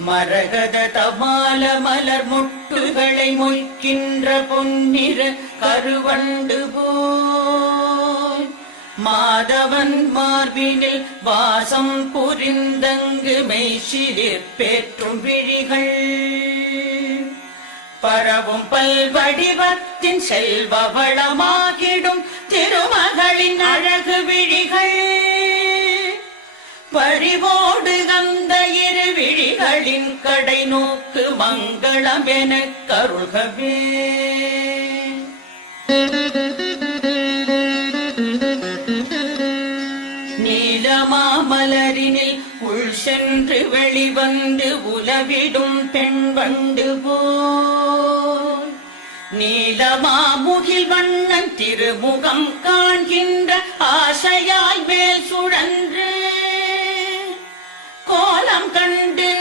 மரகத தபால மலர் முட்டுகளை மொய்க்கின்ற பொன்னிற கருவண்டு போல். மாதவன் மார்பினில் வாசம் புரிந்தங்கு மெய்சிலிற் பேற்றும் விழிகள். பரவும் பல்வடிவத்தின் செல்வ வளமாகிடும் திருமகளின் அழகு விழிகள். பறிவோடு கங்க கடை நோக்கு மங்களமென எனக் கருள்கவே. நீலமாமலரினில் உள் சென்று வெளிவந்து உலவிடும் பெண் வண்டு போல். நீலமாமுகில் வண்ணன் திருமுகம் காண்கின்ற ஆசையாய் மேல் சுழன்று. கோலம் கண்டு